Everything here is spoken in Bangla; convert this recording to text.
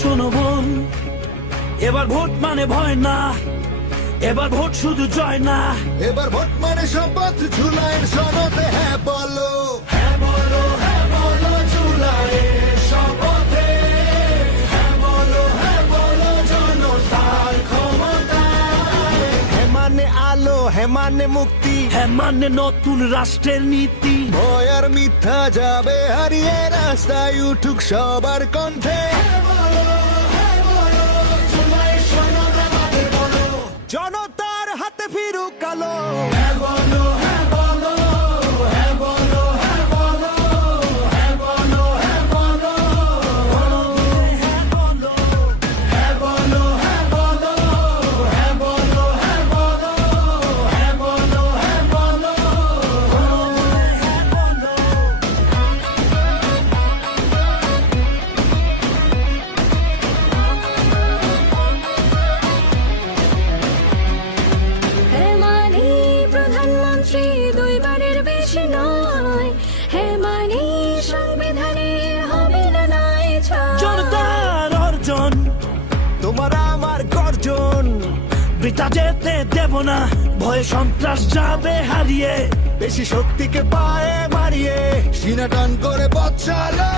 শোনো বোন, এবার ভোট মানে ভয় না, এবার ভোট শুধু জয় না, এবার ভোট মানে শপথ, জুলাইয়ের সনদে হ্যাঁ বলো, হ্যাঁ বলো, হ্যাঁ বলো জুলাইয়ের শপথে, হ্যাঁ বলো জনতার ক্ষমতায়। হ্যাঁ মানে আলো, হ্যাঁ মানে মুক্তি, হ্যাঁ মানে নতুন রাষ্ট্রের নীতি। ভয় আর মিথ্যা যাবে হারিয়ে, রাস্তায় উঠুক সবার কণ্ঠে। জনতার হাতে ফিরুক কালো, হ্যাঁ বলো, হ্যাঁ বলো, হ্যাঁ বলো, হ্যাঁ বলো, হ্যাঁ বলো, হ্যাঁ বলো, হ্যাঁ বলো, হ্যাঁ বলো, হ্যাঁ বলো, হ্যাঁ বলো, হ্যাঁ বলো, হ্যাঁ বলো, হ্যাঁ বলো, হ্যাঁ বলো। হ্যাঁ মানে প্রধানমন্ত্রী দুইবারের বেশি নয়, হ্যাঁ মানে সংবিধানে হবে না নাই ছাড়। জনতার অর্জন তোমার আমার গর্জন, বৃথা যেতে দেব না, ভয়ে সন্ত্রাস যাবে হারিয়ে। বেশি শক্তিকে পায়ে মারিয়ে সিনা টান করে পথ চালো।